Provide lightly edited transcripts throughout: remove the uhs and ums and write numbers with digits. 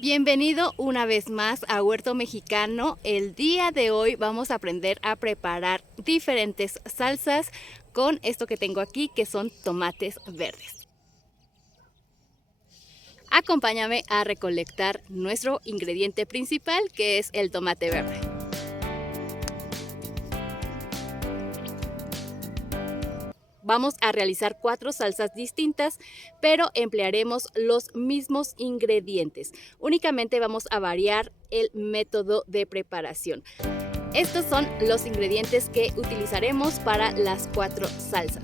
Bienvenido una vez más a Huerto Mexicano. El día de hoy vamos a aprender a preparar diferentes salsas con esto que tengo aquí, que son tomates verdes. Acompáñame a recolectar nuestro ingrediente principal, que es el tomate verde. Vamos a realizar 4 salsas distintas, pero emplearemos los mismos ingredientes. Únicamente vamos a variar el método de preparación. Estos son los ingredientes que utilizaremos para las 4 salsas.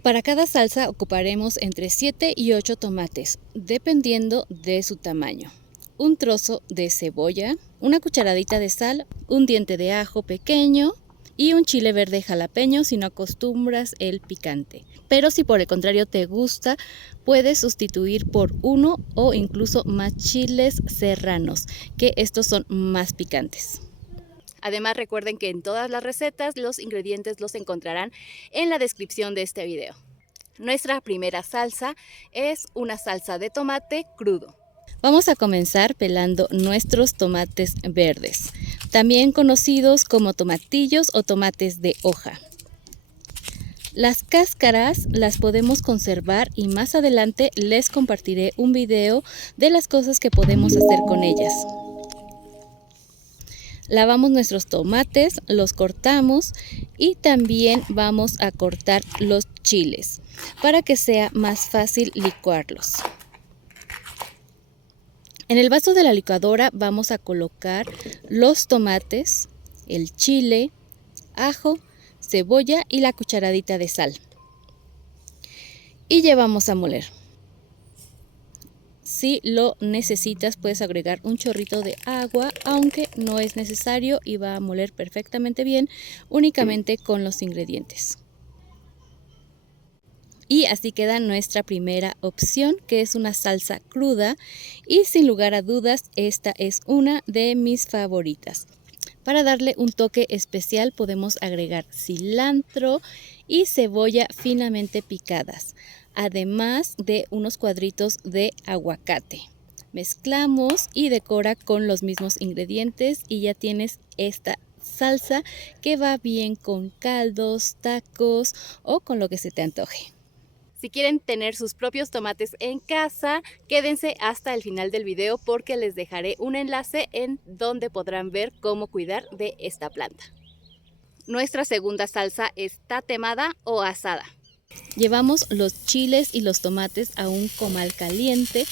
Para cada salsa ocuparemos entre 7 y 8 tomates, dependiendo de su tamaño. Un trozo de cebolla, una cucharadita de sal, un diente de ajo pequeño, y un chile verde jalapeño si no acostumbras el picante. Pero si por el contrario te gusta, puedes sustituir por uno o incluso más chiles serranos, que estos son más picantes. Además, recuerden que en todas las recetas los ingredientes los encontrarán en la descripción de este video. Nuestra primera salsa es una salsa de tomate crudo. Vamos a comenzar pelando nuestros tomates verdes, también conocidos como tomatillos o tomates de hoja. Las cáscaras las podemos conservar y más adelante les compartiré un video de las cosas que podemos hacer con ellas. Lavamos nuestros tomates, los cortamos y también vamos a cortar los chiles para que sea más fácil licuarlos. En el vaso de la licuadora vamos a colocar los tomates, el chile, ajo, cebolla y la cucharadita de sal. Y llevamos a moler. Si lo necesitas, puedes agregar un chorrito de agua, aunque no es necesario y va a moler perfectamente bien únicamente con los ingredientes. Y así queda nuestra primera opción, que es una salsa cruda, y sin lugar a dudas esta es una de mis favoritas. Para darle un toque especial podemos agregar cilantro y cebolla finamente picadas, además de unos cuadritos de aguacate. Mezclamos y decora con los mismos ingredientes y ya tienes esta salsa que va bien con caldos, tacos o con lo que se te antoje. Si quieren tener sus propios tomates en casa, quédense hasta el final del video porque les dejaré un enlace en donde podrán ver cómo cuidar de esta planta. Nuestra segunda salsa es tatemada o asada. Llevamos los chiles y los tomates a un comal caliente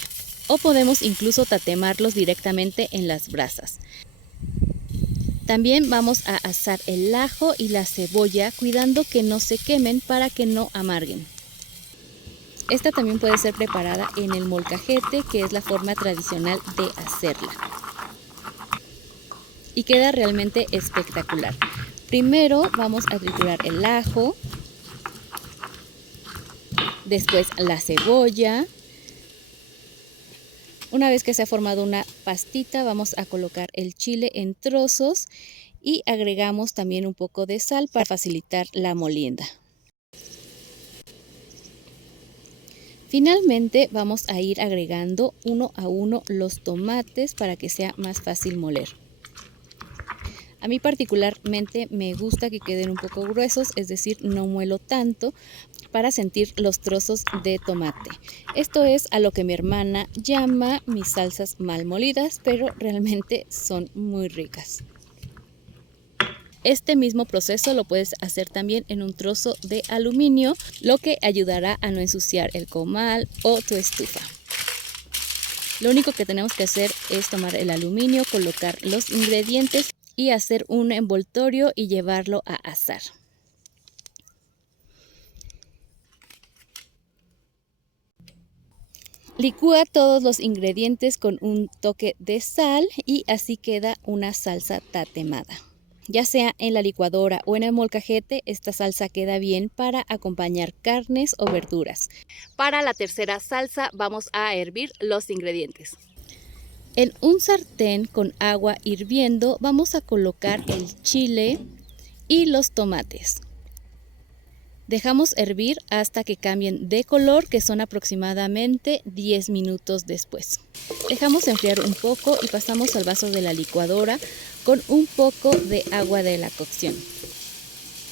o podemos incluso tatemarlos directamente en las brasas. También vamos a asar el ajo y la cebolla cuidando que no se quemen para que no amarguen. Esta también puede ser preparada en el molcajete, que es la forma tradicional de hacerla. Y queda realmente espectacular. Primero vamos a triturar el ajo, después la cebolla. Una vez que se ha formado una pastita, vamos a colocar el chile en trozos y agregamos también un poco de sal para facilitar la molienda. Finalmente vamos a ir agregando uno a uno los tomates para que sea más fácil moler. A mí particularmente me gusta que queden un poco gruesos, es decir, no muelo tanto para sentir los trozos de tomate. Esto es a lo que mi hermana llama mis salsas mal molidas, pero realmente son muy ricas. Este mismo proceso lo puedes hacer también en un trozo de aluminio, lo que ayudará a no ensuciar el comal o tu estufa. Lo único que tenemos que hacer es tomar el aluminio, colocar los ingredientes y hacer un envoltorio y llevarlo a asar. Licúa todos los ingredientes con un toque de sal y así queda una salsa tatemada. Ya sea en la licuadora o en el molcajete, esta salsa queda bien para acompañar carnes o verduras. Para la tercera salsa vamos a hervir los ingredientes. En un sartén con agua hirviendo vamos a colocar el chile y los tomates. Dejamos hervir hasta que cambien de color, que son aproximadamente 10 minutos después. Dejamos enfriar un poco y pasamos al vaso de la licuadora con un poco de agua de la cocción.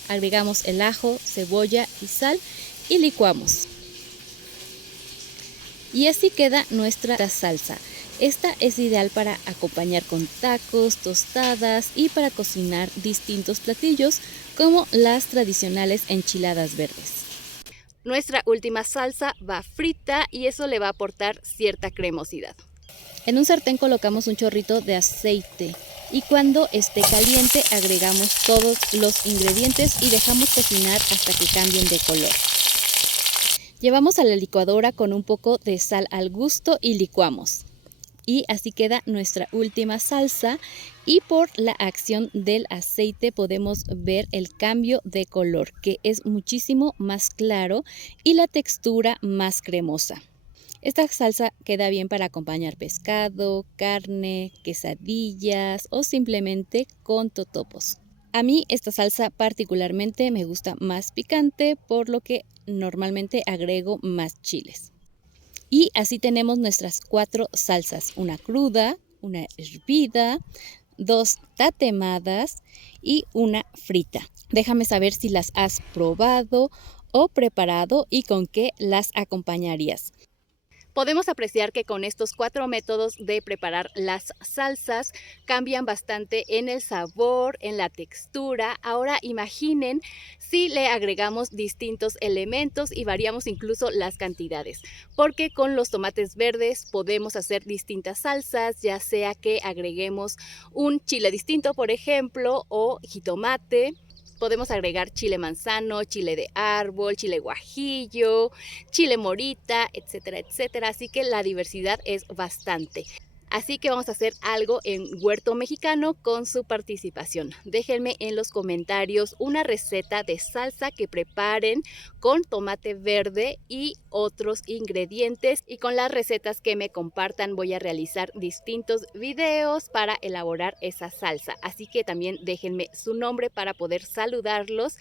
Agregamos el ajo, cebolla y sal y licuamos. Y así queda nuestra salsa. Esta es ideal para acompañar con tacos, tostadas y para cocinar distintos platillos como las tradicionales enchiladas verdes. Nuestra última salsa va frita y eso le va a aportar cierta cremosidad. En un sartén colocamos un chorrito de aceite y cuando esté caliente agregamos todos los ingredientes y dejamos cocinar hasta que cambien de color. Llevamos a la licuadora con un poco de sal al gusto y licuamos. Y así queda nuestra última salsa y por la acción del aceite podemos ver el cambio de color, que es muchísimo más claro y la textura más cremosa. Esta salsa queda bien para acompañar pescado, carne, quesadillas o simplemente con totopos. A mí esta salsa particularmente me gusta más picante, por lo que normalmente agrego más chiles. Y así tenemos nuestras 4 salsas, una cruda, una hervida, 2 tatemadas y una frita. Déjame saber si las has probado o preparado y con qué las acompañarías. Podemos apreciar que con estos 4 métodos de preparar las salsas cambian bastante en el sabor, en la textura. Ahora imaginen si le agregamos distintos elementos y variamos incluso las cantidades, porque con los tomates verdes podemos hacer distintas salsas, ya sea que agreguemos un chile distinto, por ejemplo, o jitomate. Podemos agregar chile manzano, chile de árbol, chile guajillo, chile morita, etcétera, etcétera. Así que la diversidad es bastante. Así que vamos a hacer algo en Huerto Mexicano con su participación. Déjenme en los comentarios una receta de salsa que preparen con tomate verde y otros ingredientes. Y con las recetas que me compartan voy a realizar distintos videos para elaborar esa salsa. Así que también déjenme su nombre para poder saludarlos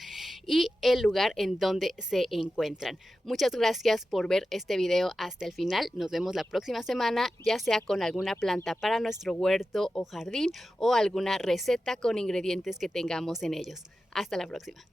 y el lugar en donde se encuentran. Muchas gracias por ver este video hasta el final. Nos vemos la próxima semana, ya sea con alguna planta para nuestro huerto o jardín o alguna receta con ingredientes que tengamos en ellos. Hasta la próxima.